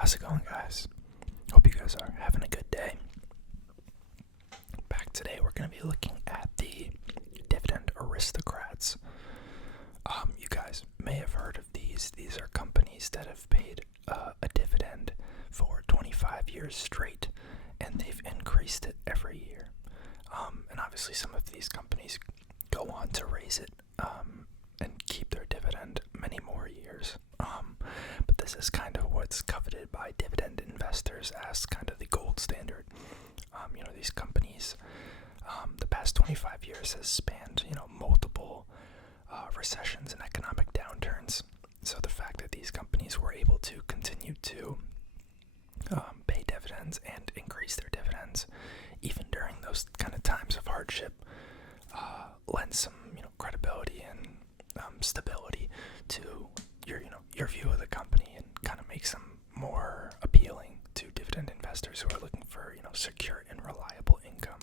How's it going, guys? Hope you guys are having a good day. Back today, we're going to be looking at the Dividend Aristocrats. You guys may have heard of these. These are companies that have paid a dividend for 25 years straight, and they've increased it every year. And obviously, some of these companies go on to raise it and keep their dividend many more years. But this is kind of what's coveted by dividend investors as kind of the gold standard. These companies, the past 25 years has spanned, multiple recessions and economic downturns. So the fact that these companies were able to continue to pay dividends and increase their dividends, even during those kind of times of hardship, lends some, credibility and stability to your view of the company, and kind of makes them more appealing to dividend investors who are looking for, secure and reliable income.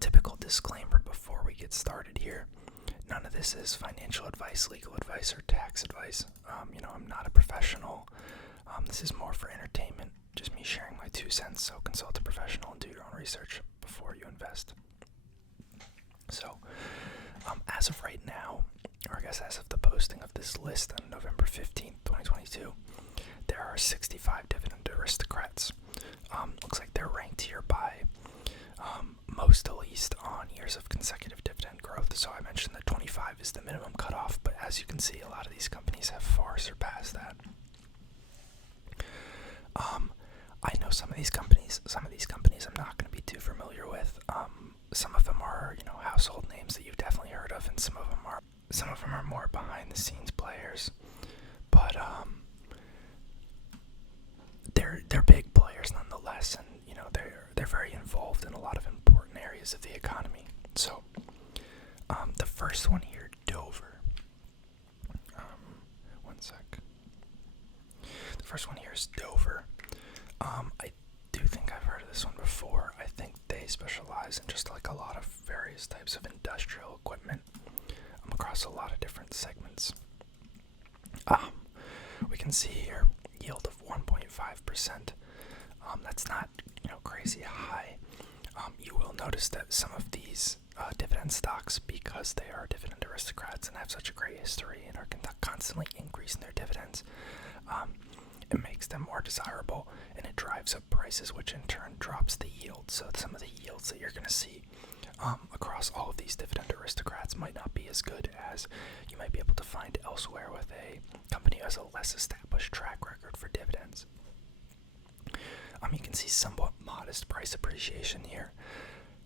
Typical disclaimer before we get started here. None of this is financial advice, legal advice, or tax advice. I'm not a professional. This is more for entertainment, just me sharing my 2 cents, so consult a professional and do your own research before you invest. So, as of right now, or I guess as of the posting of this list on November 15th, 2022, there are 65 Dividend Aristocrats. Looks like they're ranked here by most to least on years of consecutive dividend growth. So I mentioned that 25 is the minimum cutoff, but as you can see, a lot of these companies have far surpassed that. I know some of these companies I'm not going to be too familiar with. Some of them are, household names that you've definitely heard of, and some of them are more behind the scenes players. But they're big players nonetheless, and they're very involved in a lot of important areas of the economy. So the first one here, Dover. One sec. The first one here is Dover. I do think I've heard of this one before. I think they specialize in just like a lot of various types of industrial equipment across a lot of different segments. We can see here yield of 1.5%. That's not crazy high. You will notice that some of these dividend stocks, because they are dividend aristocrats and have such a great history and are constantly increasing their dividends, it makes them more desirable, and it drives up prices, which in turn drops the yield. So some of the yields that you're going to see across all of these dividend aristocrats might not be as good as you might be able to find elsewhere with a company who has a less established track record for dividends. You can see somewhat modest price appreciation here.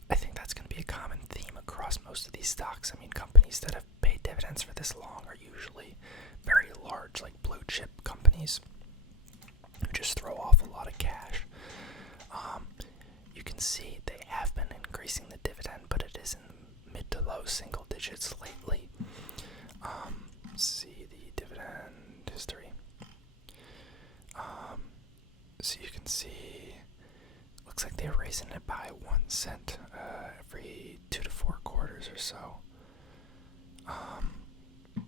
I think that's going to be a common theme across most of these stocks. Companies that have paid dividends for this long are usually very large, like blue chip companies who just throw off a lot of cash. You can see they have been increasing the dividend, but it is in mid to low single digits lately. See the dividend history. So you can see, looks like they're raising it by 1 cent every 2 to 4 quarters or so. You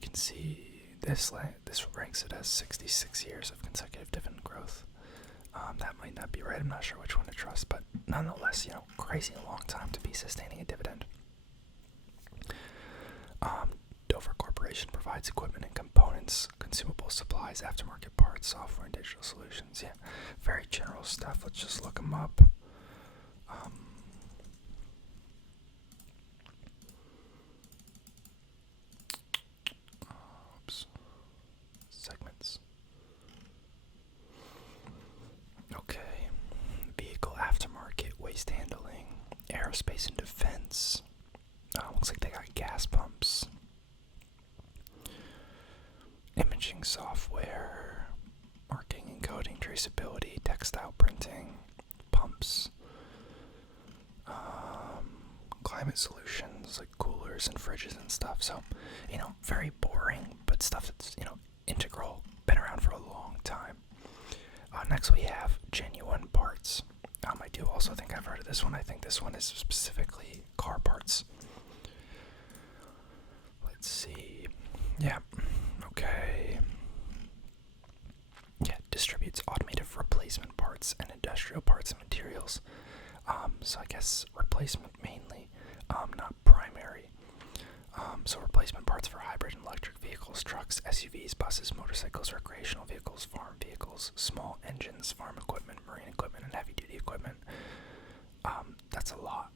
can see this ranks it as 66 years of consecutive dividend growth. That might not be right. I'm not sure which one to trust, but nonetheless, crazy long time to be sustaining a dividend. Dover Corporation provides equipment and components, consumable supplies, aftermarket parts, software, and digital solutions. Yeah, very general stuff. Let's just look them up. Segments. Okay. Vehicle aftermarket, waste handling, aerospace and defense. Looks like they got gas pumps. Imaging software, marking and coding, traceability, textile printing, pumps, climate solutions like coolers and fridges and stuff. So, very boring, but stuff that's, integral, been around for a long time. Next we have Genuine Parts. I do also think I've heard of this one. I think this one is specifically car parts. Let's see. Yeah. Okay. yes, replacement mainly, not primary. So replacement parts for hybrid and electric vehicles, trucks, SUVs, buses, motorcycles, recreational vehicles, farm vehicles, small engines, farm equipment, marine equipment, and heavy-duty equipment. That's a lot.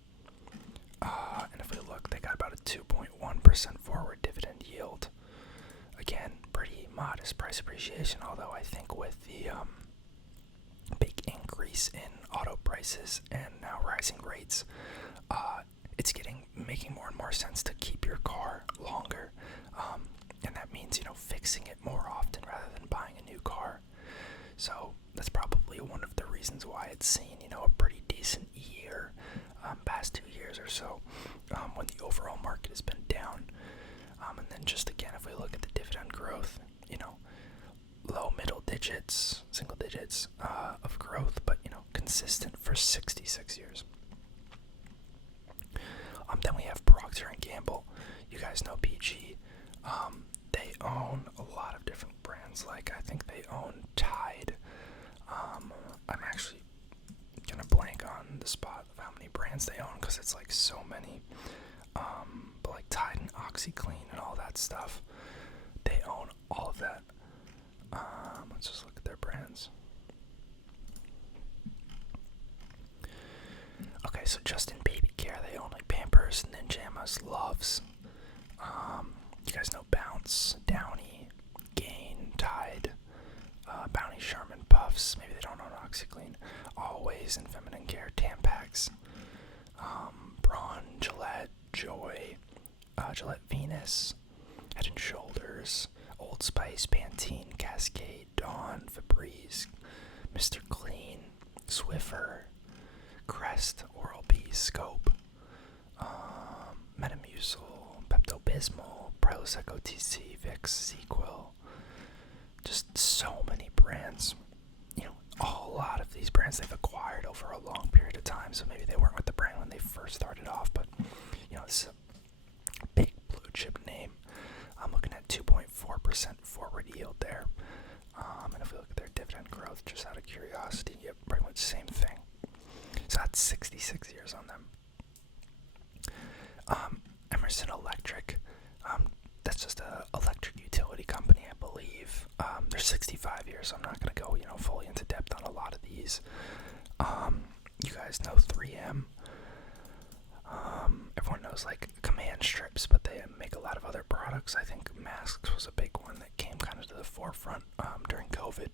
And if we look, they got about a 2.1% forward dividend yield. Again, pretty modest price appreciation, although I think with the big increase in auto prices and now rising rates, it's making more and more sense to keep your car longer, and that means fixing it more often rather than buying a new car. So that's probably one of the reasons why it's seen a pretty decent year, past 2 years or so, when the overall market has been down. And then just again, if we look at the dividend growth, low middle digits, single digits of growth, but consistent for 66 years. Then we have Procter & Gamble. You guys know PG. They own a lot of different brands. Like, I think they own Tide. I'm actually gonna blank on the spot of how many brands they own because it's like so many. But like Tide and OxyClean and all that stuff, they own all of that. Let's just look at their brands. Okay, so just in baby care, they own like Pampers, Ninjamas, Loves. You guys know Bounce, Downy, Gain, Tide, Bounty, Charmin, Puffs. Maybe they don't own OxyClean. Always in feminine care, Tampax, Braun, Gillette, Joy, Gillette Venus, Head and Shoulders, Old Spice, Pantene, Cascade, Dawn, Febreze, Mr. Clean, Swiffer, Crest, Oral-B, Scope, Metamucil, Pepto-Bismol, Prilosec OTC, Vicks, Sequel. Just so many brands. A lot of these brands they've acquired over a long period of time, so maybe they weren't with the brand when they first started off, but this is a big blue chip name. I'm looking at 2.4% forward yield there. And if we look at their dividend growth, just out of curiosity, yep, pretty much the same thing. So that's 66 years on them. Emerson Electric, that's just a electric utility company, I believe. They're 65 years, so I'm not going to go, fully into depth on a lot of these. You guys know 3M. Everyone knows, like, Command strips, but they make a lot of other products. I think masks was a big one that came kind of to the forefront during COVID.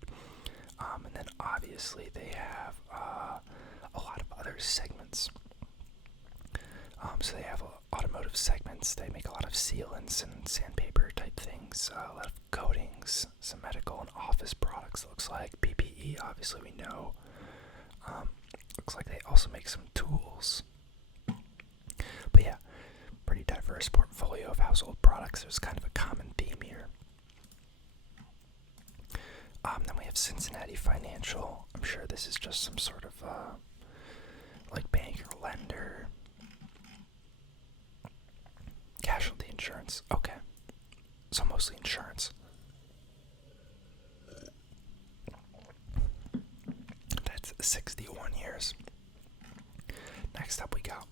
And then, obviously, they have a lot of other segments. So they have automotive segments. They make a lot of sealants and sandpaper type things, a lot of coatings, some medical and office products. It looks like PPE, obviously we know. Looks like they also make some tools. But yeah, pretty diverse portfolio of household products. There's kind of a common theme here. Then we have Cincinnati Financial. I'm sure this is just some sort of like bank or lender. Casualty insurance. Okay. So mostly insurance. That's 61 years. Next up we got,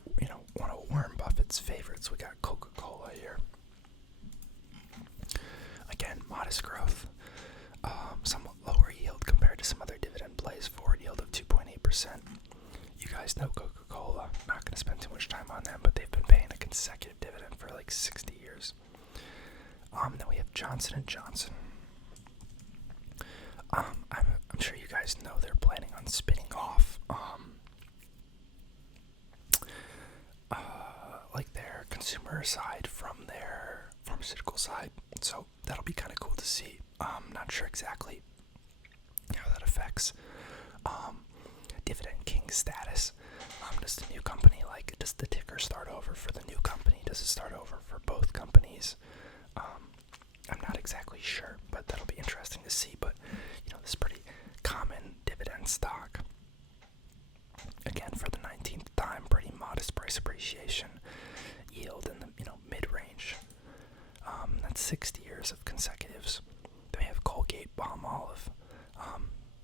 one of Warren Buffett's favorites. We got Coca-Cola here. Again, modest growth. Somewhat lower yield compared to some other dividend plays. Forward yield of 2.8%. You guys know Coca-Cola. Not going to spend too much time on them, but they've been paying a consecutive dividend for like 60 years. Then we have Johnson & Johnson. I'm sure you guys know they're planning on spinning off like their consumer side from their pharmaceutical side. So that'll be kind of cool to see. Not sure exactly how that affects Dividend King status. Does the new company, does the ticker start over for the new company? Does it start over for both companies? I'm not exactly sure, but that'll be interesting to see. But, this is pretty common dividend stock. Again, for the 19th time, pretty modest price appreciation. Yield in the, mid-range. That's 60 years of consecutives. Then we have Colgate Palmolive.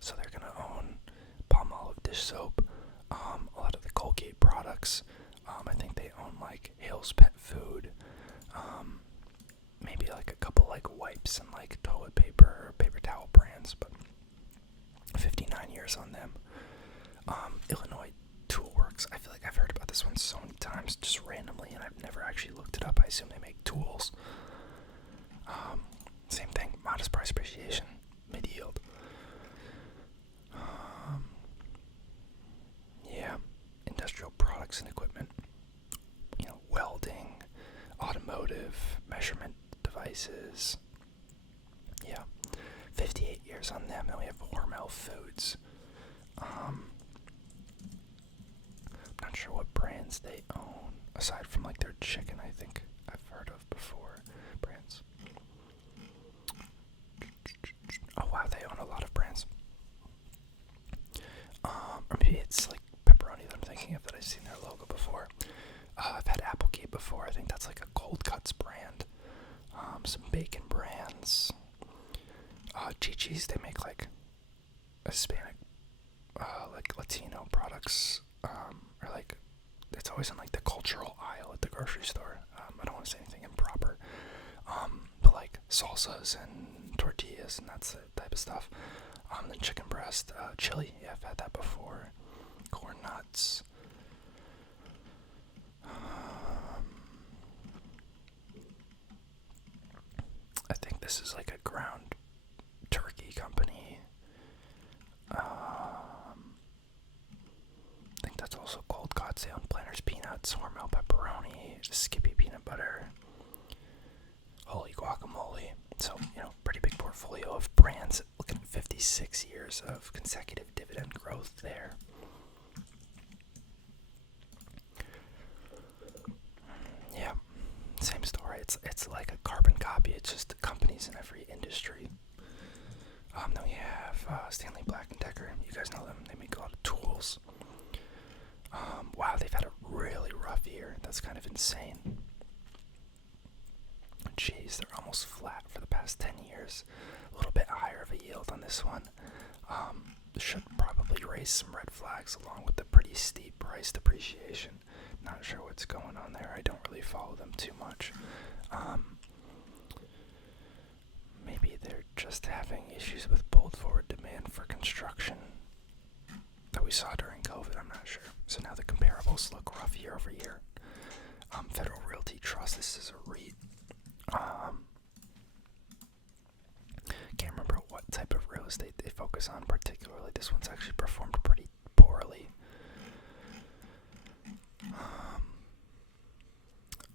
So they're going to own Palmolive dish soap, a lot of the Colgate products. products. I think they own like Hill's Pet Food, maybe like a couple like wipes and like toilet paper or paper towel brands, but 59 years on them. Illinois Tool Works. I feel like I've heard about this one so many times, just randomly, and I've never actually looked it up. I assume they make tools. Same thing, modest price appreciation, mid-yield. Yeah, industrial products and equipment. Welding, automotive, measurement devices. Yeah, 58 years on them. Then we have Hormel Foods. I'm not sure what brands they own, aside from like their chicken, I think I've heard of before. Brands. Oh wow, they own a lot of brands. Or maybe it's like pepperoni that I'm thinking of that I've seen their logo before. I've had Applegate before. I think that's like a Cold Cuts brand. Some bacon brands. Chi-Chi's, they make like Hispanic, like Latino products. Or like, it's always in like the cultural aisle at the grocery store. I don't want to say anything improper. But like salsas and tortillas and that's the type of stuff. Then chicken breast, chili. Yeah, I've had that before. Corn nuts. I think this is like a ground turkey company. I think that's also Cold Cuts. They own Planters Peanuts, Hormel Pepperoni, Skippy Peanut Butter, Holy Guacamole. So, pretty big portfolio of brands. Looking at 56 years of consecutive dividend growth there. Yeah, same story. It's like a carbon copy. It's just companies in every industry. Then we have Stanley Black & Decker. You guys know them. They make a lot of tools. Wow, they've had a really rough year. That's kind of insane. Jeez, they're almost flat for the past 10 years. A little bit higher of a yield on this one. Should probably raise some red flags along with the pretty steep price depreciation. Not sure what's going on there. I don't really follow them too much. Maybe they're just having issues with pulled forward demand for construction that we saw during COVID. I'm not sure. So now the comparables look rough year over year. Federal Realty Trust. This is a REIT. Can't remember what type of real estate they focus on particularly. This one's actually performed pretty poorly.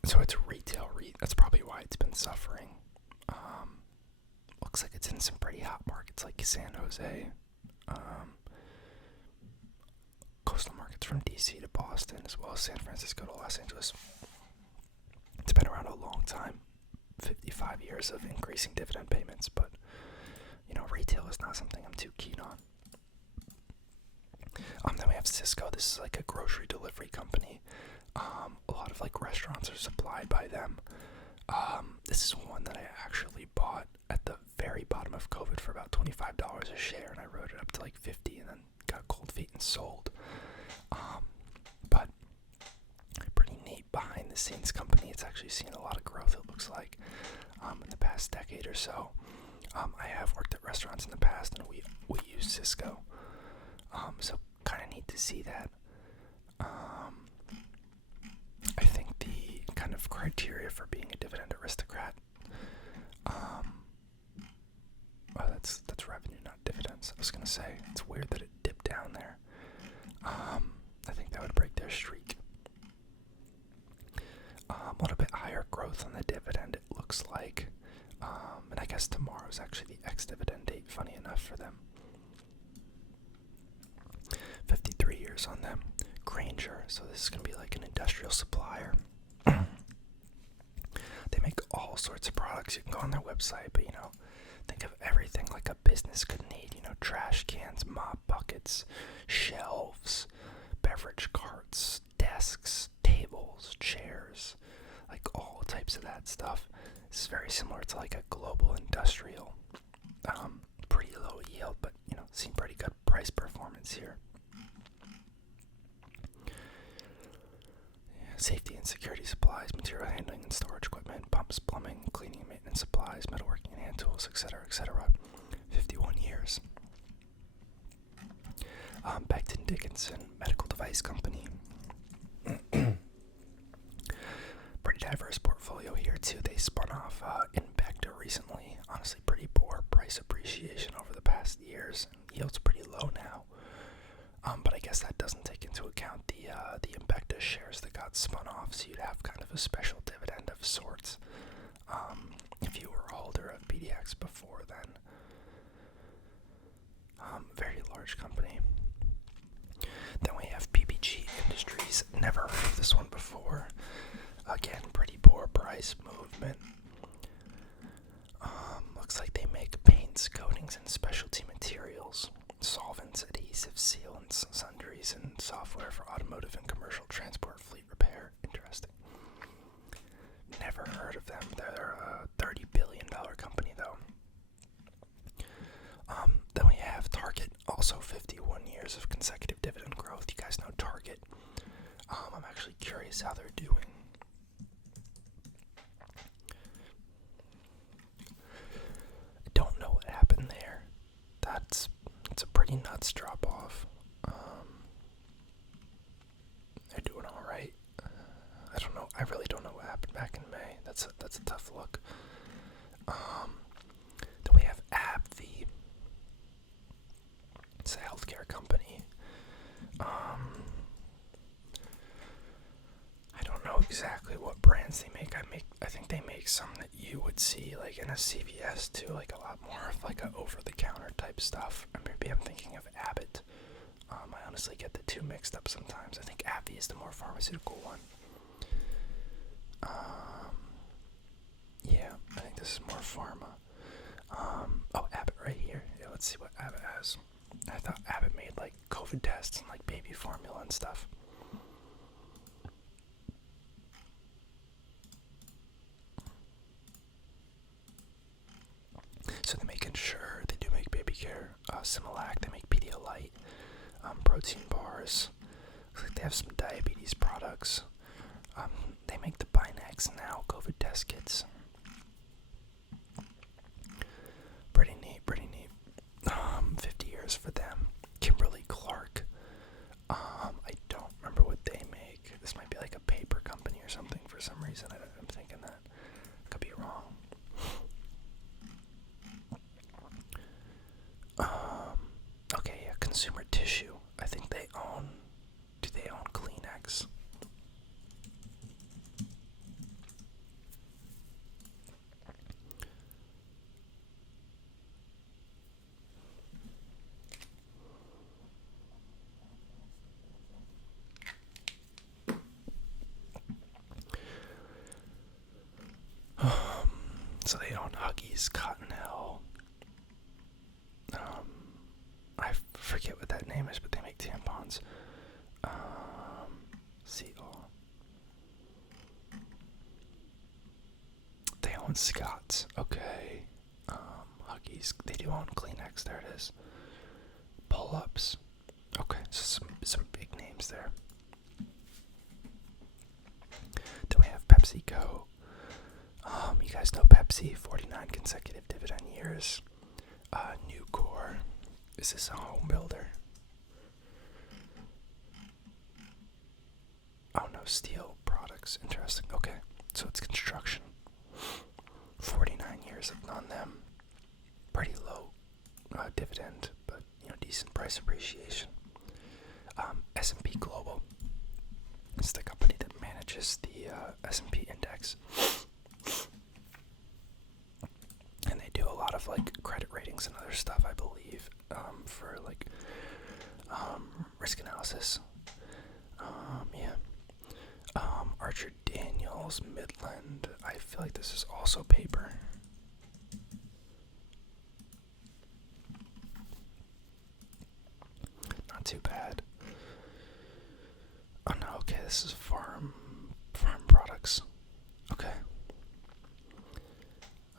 So it's a retail REIT. That's probably why it's been suffering. Looks like it's in some pretty hot markets like San Jose. Coastal markets from DC to Boston, as well as San Francisco to Los Angeles. It's been around a long time. 55 years of increasing dividend payments, but retail is not something I'm too keen on. Then we have Cisco. This is like a grocery delivery company. A lot of like restaurants are supplied by them. This is one that I actually bought at the very bottom of COVID for about $25 a share, and I rode it up to like 50 and then got cold feet and sold. But pretty neat behind the scenes company. It's actually seen a lot of growth, it looks like, in the past decade or so. I have worked at restaurants in the past, and we use Cisco. So kind of neat to see that. I think the kind of criteria for being a dividend aristocrat, that's revenue, not dividends. I was gonna say, it's weird that it dipped down there. I think that would break their streak. A little bit higher growth on the dividend, it looks like. And I guess tomorrow is actually the ex-dividend date, funny enough for them. 53 years on them. Granger, so this is going to be like an industrial supplier. They make all sorts of products. You can go on their website, but think of everything like a business could need. Trash cans, mop buckets, shelves, beverage carts, desks, tables, chairs, like all types of that stuff. This is very similar to like a global industrial. Pretty low yield, but seen pretty good price performance here. safety and security supplies, material handling and storage equipment, pumps, plumbing, cleaning and maintenance supplies, metalworking and hand tools, etc., etc. 51 years. Becton Dickinson Medical Device Company. Pretty diverse portfolio here too. They spun off Invecta recently. Honestly, pretty poor price appreciation over the past years. Yield's pretty low now. But I guess that doesn't take into account the Invecta shares that got spun off, so you'd have kind of a special dividend of sorts if you were a holder of BDX before then. Very large company. Then we have PPG Industries. Never heard of this one before. Again, pretty poor price movement. Looks like they make paints, coatings, and specialty materials, solvents, adhesives, sealants, sundries, and software for automotive and commercial transport fleet repair. Interesting. Never heard of them. They're a $30 billion company, though. Then we have Target, also 51 years of consecutive dividend growth. You guys know Target. I'm actually curious how they're doing. I don't know what happened there. It's a pretty nuts drop off. They're doing all right. I don't know. I really don't know what happened back in May. That's a tough look. Then we have AbbVie. It's a healthcare company. I don't know exactly what brands they make. I think they make some that you would see like in a CVS too, like a lot more of like a over-the-counter type stuff. Or maybe I'm thinking of Abbott. I honestly get the two mixed up sometimes. I think AbbVie is the more pharmaceutical one. Yeah, I think this is more pharma. Oh, Abbott right here. Yeah, let's see what Abbott has. I thought Abbott made like COVID tests and like baby formula and stuff. So they make Ensure, they do make baby care, Similac, they make Pedialyte, protein bars. Looks like they have some diabetes products. They make the Binax Now COVID test kits. Pretty neat, pretty neat. 50 years for them. Kimberly-Clark. I don't remember what they make. This might be like a paper company or something for some reason. I'm thinking that. Could be wrong. Okay, yeah, Consumer Tissue. I think they own. Do they own Kleenex? So they own Huggies, Cottonelle. I forget what that name is, but they make tampons. See all. They own Scott's. Okay. Huggies. They do own Kleenex. There it is. Pull-ups. Okay, so some big names there. Then we have PepsiCo. You guys know Pepsi, 49 consecutive dividend years. Nucor. Is this a home builder? Oh no, steel products. Interesting. Okay, so it's construction. 49 years on them. Pretty low dividend, but decent price appreciation. S&P Global. It's the company that manages the S&P index. And they do a lot of like credit ratings and other stuff, I believe, for like risk analysis. Archer Daniels, Midland. I feel like this is also paper. Not too bad. Oh no, okay, this is farm products. Okay.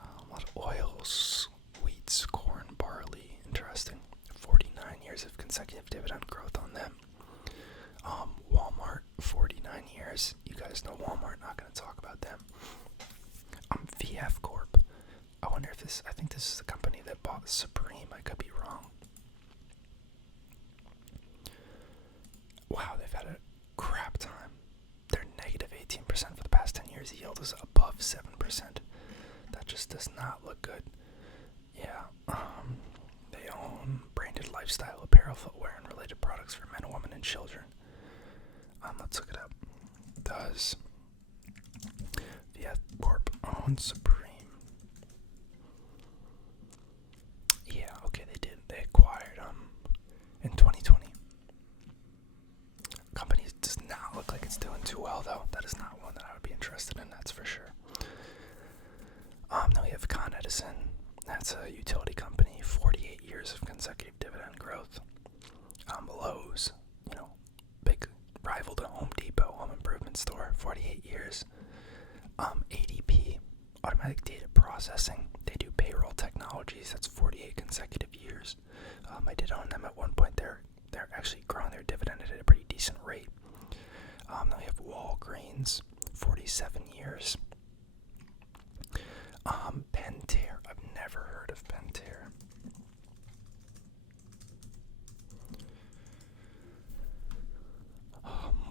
A lot of oils, wheats, corn, barley. Interesting. 49 years of consecutive dividend growth on them. Walmart, 49 years. You guys know Walmart, not going to talk about them. VF Corp. I wonder if I think this is the company that bought Supreme. I could be wrong. Wow, they've had a crap time. They're negative 18% for the past 10 years. Yield is above 7%. That just does not look good. Yeah, they own branded lifestyle apparel, footwear, and related products for men, women, and children. Let's look it up. Does VF Corp own Supreme? Yeah, okay, they did. They acquired in 2020. Company does not look like it's doing too well, though. That is not one that I would be interested in, that's for sure. Then we have Con Edison. That's a utility company, 48 years of consecutive dividend growth. Lowe's, big rival to Home Depot, home improvement store, 48 years. ADP, automatic data processing. They do payroll technologies. That's 48 consecutive years. I did own them at one point. They're actually growing their dividend at a pretty decent rate. Then we have Walgreens, 47 years. Pentair. I've never heard of Pentair.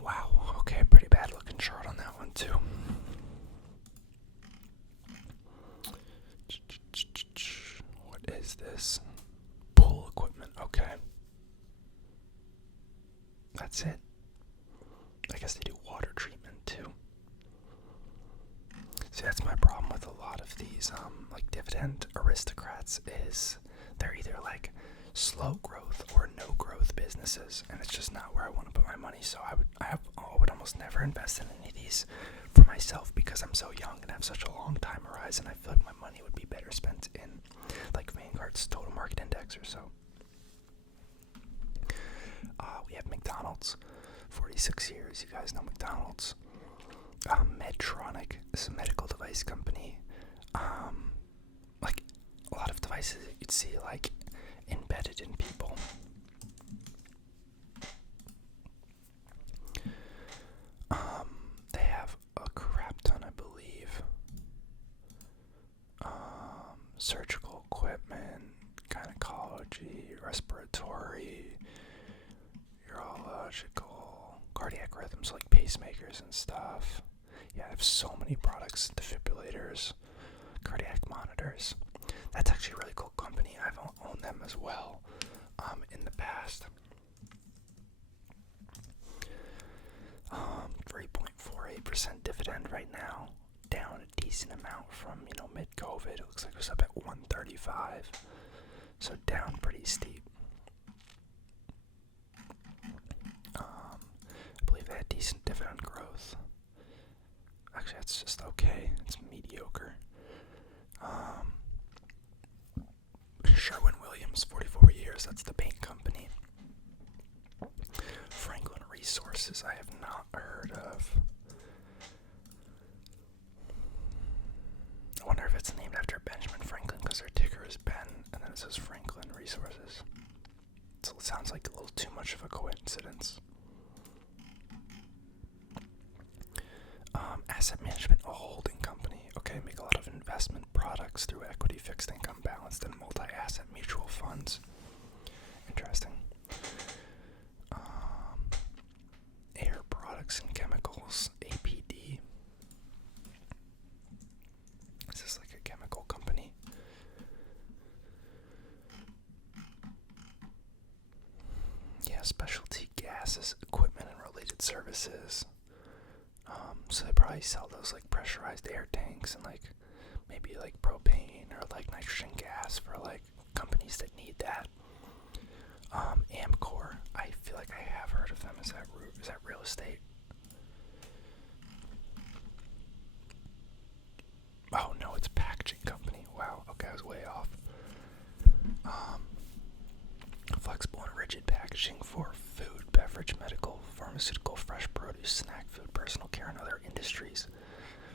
Wow. Okay, pretty bad looking chart on that one too. What is this? Pool equipment. Okay. That's it. I guess they do water treatment too. See, that's my problem with a lot of these, like Dividend Aristocrats, is they're either like slow growth or no growth businesses, and it's just not where I want to put my money. So I would almost never invest in any of these for myself because I'm so young and have such a long time horizon. I feel like my money would be better spent in like Vanguard's total market index or so. We have McDonald's, 46 years. You guys know McDonald's. Medtronic is a medical device company. Like a lot of devices that you'd see like embedded in people. They have a crap ton, I believe. Surgical equipment, gynecology, respiratory, urological, cardiac rhythms like pacemakers and stuff. Yeah, I have so many products, defibrillators, cardiac monitors. That's actually a really cool company. I've owned them as well in the past. 3.48% dividend right now, down a decent amount from mid-COVID. It looks like it was up at 135, so down pretty steep. I believe they had decent dividend growth. Actually, that's just okay. It's mediocre. Sherwin-Williams, 44 years. That's the paint company. Franklin Resources, I have not heard of. I wonder if it's named after Benjamin Franklin because their ticker is Ben, and then it says Franklin Resources. So it sounds like a little too much of a coincidence. Asset management, a holding company. Okay, make a lot of investment products through equity, fixed income, balanced, and multi-asset mutual funds. Interesting. Air products and chemicals, APD. Is this like a chemical company? Yeah, specialty gases, equipment, and related services. So they probably sell those like pressurized air tanks and like maybe like propane or like nitrogen gas for like companies that need that. Amcor, I feel like I have heard of them. Is that real estate? Oh no, it's a packaging company. Wow, okay, I was way off. Flexible and rigid packaging for food, beverage, medical, pharmaceutical, fresh produce, snack food, personal care, and other industries.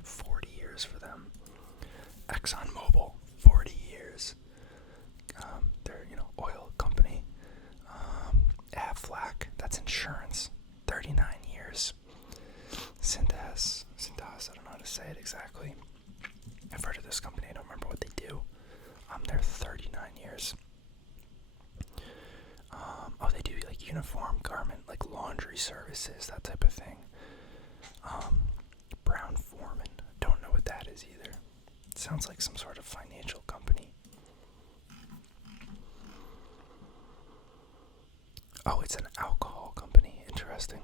40 years for them. ExxonMobil, 40 years. They're, oil company. Aflac, that's insurance, 39 years. Cintas, uniform garment, like laundry services, that type of thing. Brown Foreman. Don't know what that is either. It sounds like some sort of financial company. Oh, it's an alcohol company. Interesting.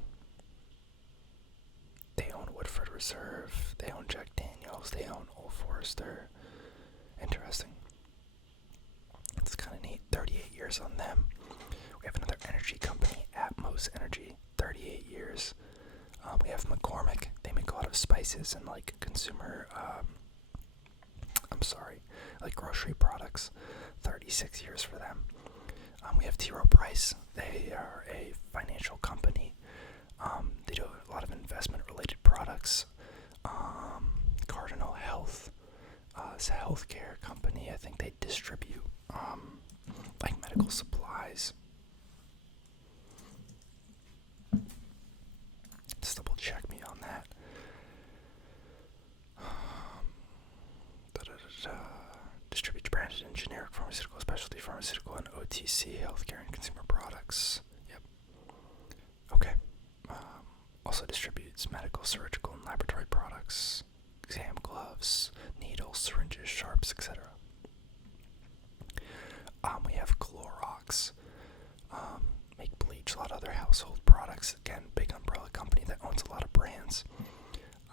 They own Woodford Reserve. They own Jack Daniels. They own Old Forester. Interesting. It's kind of neat. 38 years on them. We have another energy company, Atmos Energy. 38 years. We have McCormick. They make a lot of spices and like consumer, like grocery products. 36 years for them. We have T. Rowe Price. They are a financial company. They do a lot of investment-related products. Cardinal Health is a healthcare company. I think they distribute like medical supplies. Just double check me on that. Distributes branded and generic pharmaceutical, specialty pharmaceutical, and OTC healthcare and consumer products. Yep. Okay. Also distributes medical, surgical, and laboratory products, exam gloves, needles, syringes, sharps, etc. We have Clorox. Make bleach, a lot of other household products. Again, big umbrella company that owns a lot of brands.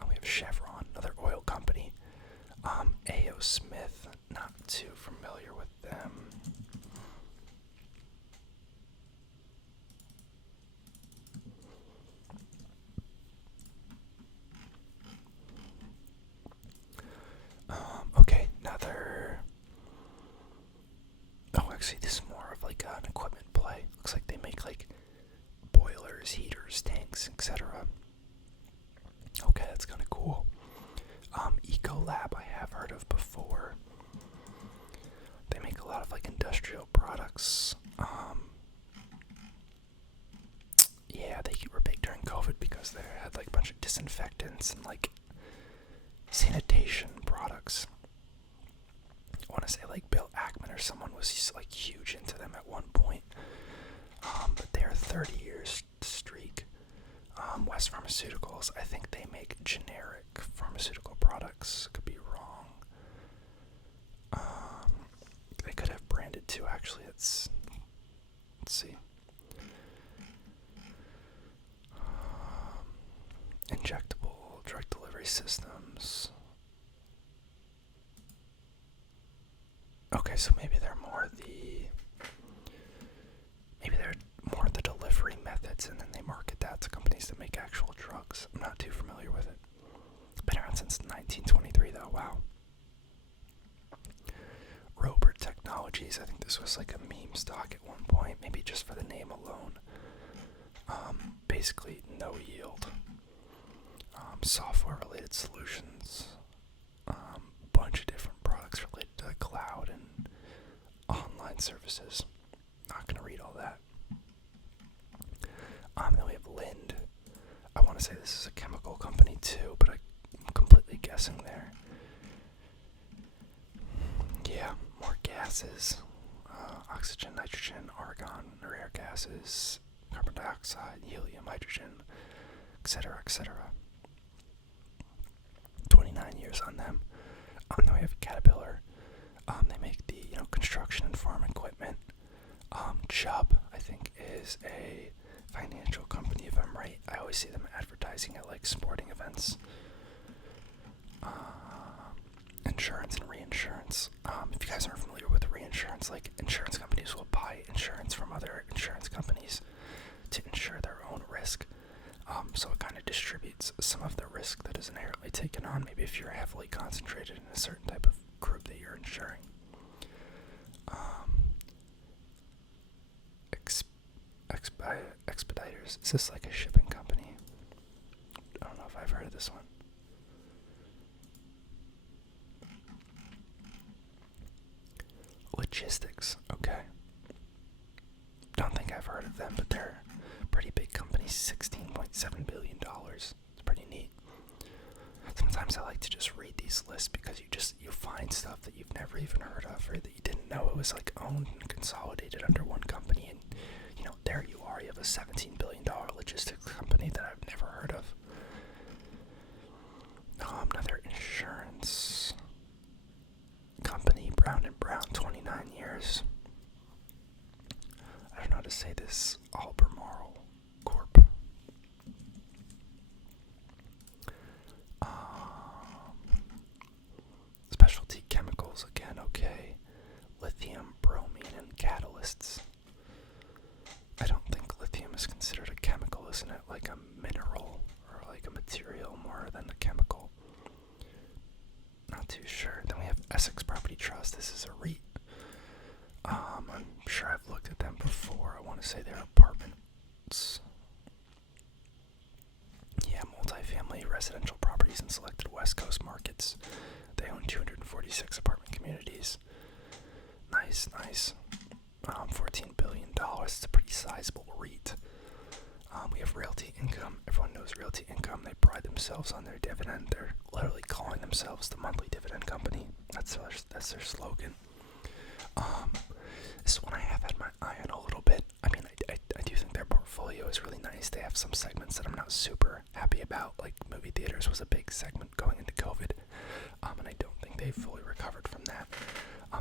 We have Chevron, another oil company. A.O. Smith, not too familiar with them. Okay, another. Oh, actually, this is more of like an equipment play. Looks like they make like boilers, heaters, tanks, etc. Okay, that's kind of cool. Ecolab, I have heard of before. They make a lot of like industrial products. Yeah, they were big during COVID because they had like a bunch of disinfectants and like sanitation products. I want to say like Bill Ackman or someone was like huge into them at one point. But they're a 30 years streak. West Pharmaceuticals, I think they make generic pharmaceutical products. Could be wrong. They could have branded too, actually. Let's see. Injectable drug delivery systems. Okay, so maybe they're more the delivery methods, and then they market that to companies that make actual drugs. I'm not too familiar with it. Been around since 1923, though. Wow. Robert Technologies. I think this was like a meme stock at one point, maybe just for the name alone. Basically, no yield. Software-related solutions. Bunch of different products related to the cloud and online services. Not gonna read all that. Then we have Lind. I want to say this is a chemical company too, but I'm completely guessing there. Yeah, more gases. Oxygen, nitrogen, argon, rare gases, carbon dioxide, helium, hydrogen, etc., etc. 29 years on them. Then we have Caterpillar. They make the construction and farm equipment. Chubb, I think, is a financial company, if I'm right. I always see them advertising at like sporting events. Insurance and reinsurance. If you guys aren't familiar with reinsurance, like insurance companies will buy insurance from other insurance companies to insure their own risk. So it kind of distributes some of the risk that is inherently taken on, maybe if you're heavily concentrated in a certain type of group that you're insuring. Expeditors. Is this like a shipping company? I don't know if I've heard of this one. Logistics. Okay. Don't think I've heard of them, but they're a pretty big company. $16.7 billion. It's pretty neat. sometimes I like to just read these lists because you find stuff that you've never even heard of, or that you didn't know it was like owned and consolidated under one company, and there you are, you have a $17 billion logistics company that I've never heard of. Another insurance company, Brown & Brown, 29 years. I don't know how to say this. Albemarle Corp. Specialty chemicals, again, okay. Lithium, bromine, and catalysts. I don't think lithium is considered a chemical, isn't it? Like a mineral or like a material more than a chemical. Not too sure. Then we have Essex Property Trust. This is a REIT. I'm sure I've looked at them before. I want to say they're apartments. Yeah, multifamily residential properties in selected West Coast markets. They own 246 apartment communities. Nice. $14 billion. It's a pretty sizable REIT. We have Realty Income. Everyone knows Realty Income. They pride themselves on their dividend. They're literally calling themselves the monthly dividend company. That's their slogan. This one I have had my eye on a little bit. I mean, I do think their portfolio is really nice. They have some segments that I'm not super happy about, like movie theaters was a big segment going into COVID, and I don't think they've fully recovered from that,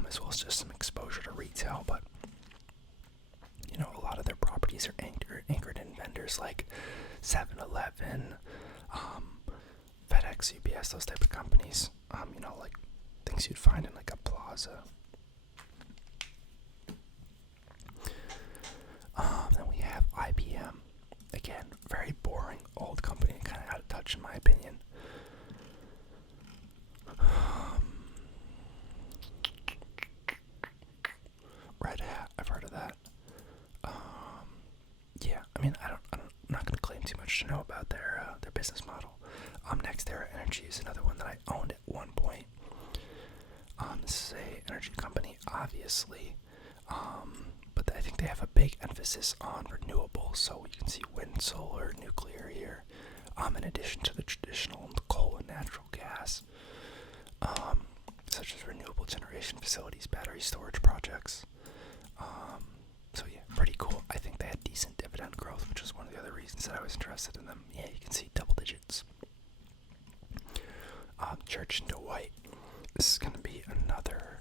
as well as just some exposure to retail. But a lot of their properties are anchored in vendors like 7-Eleven, FedEx, UPS, those type of companies. Like things you'd find in like a plaza. Then we have IBM. Again, very boring old company, kind of out of touch in my opinion. Red Hat, I've heard of that. Yeah, I mean, I'm not going to claim too much to know about their business model. NextEra Energy is another one that I owned at one point. This is a energy company, obviously, but I think they have a big emphasis on renewables. So you can see wind, solar, nuclear here, in addition to the traditional coal and natural gas, such as renewable generation facilities, battery storage projects. So yeah, pretty cool. I think they had decent dividend growth, which was one of the other reasons that I was interested in them. Yeah, you can see double digits. Church & Dwight. This is going to be another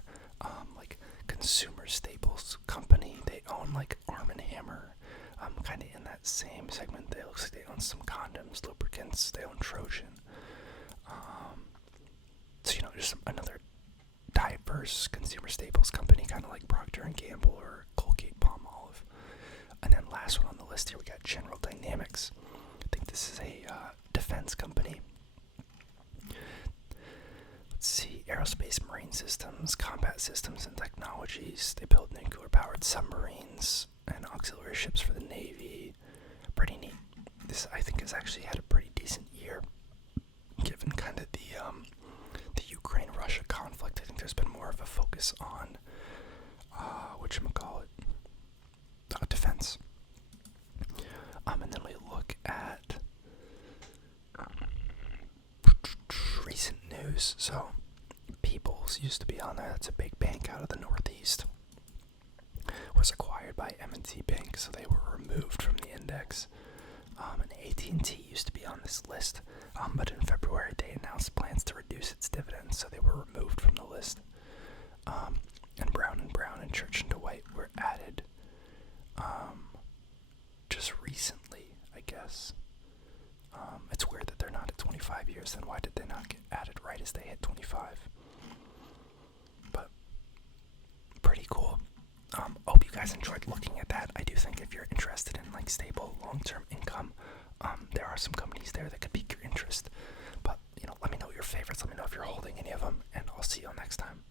like consumer staples company. They own like Arm & Hammer, kind of in that same segment. They looks like they own some condoms, lubricants. They own Trojan. So just another diverse consumer staples company, kind of like Procter & Gamble or Colgate Palmolive. And then last one on the list here, we got General Dynamics. I think this is a defense company. Let's see, aerospace, marine systems, combat systems and technologies. They build nuclear-powered submarines and auxiliary ships for the Navy. Pretty neat. This, I think, has actually had a pretty decent year, given kind of the Ukraine-Russia conflict. I think there's been more of a focus on, defense. And then we look at recent news. So, People's used to be on there. That's a big bank out of the Northeast. Was acquired by M&T Bank, so they were removed from the index. And AT&T used to be on this list, but in February they announced plans to reduce its dividends, so they were removed from the list. And Brown & Brown and Church & Dwight were added just recently, I guess. It's weird that they're not at 25 years. Then why did they not get added right as they hit 25? But pretty cool. Hope you guys enjoyed looking at that. I do think if you're interested in like stable long-term income, there are some companies there that could pique your interest. But let me know your favorites. Let me know if you're holding any of them, and I'll see you all next time.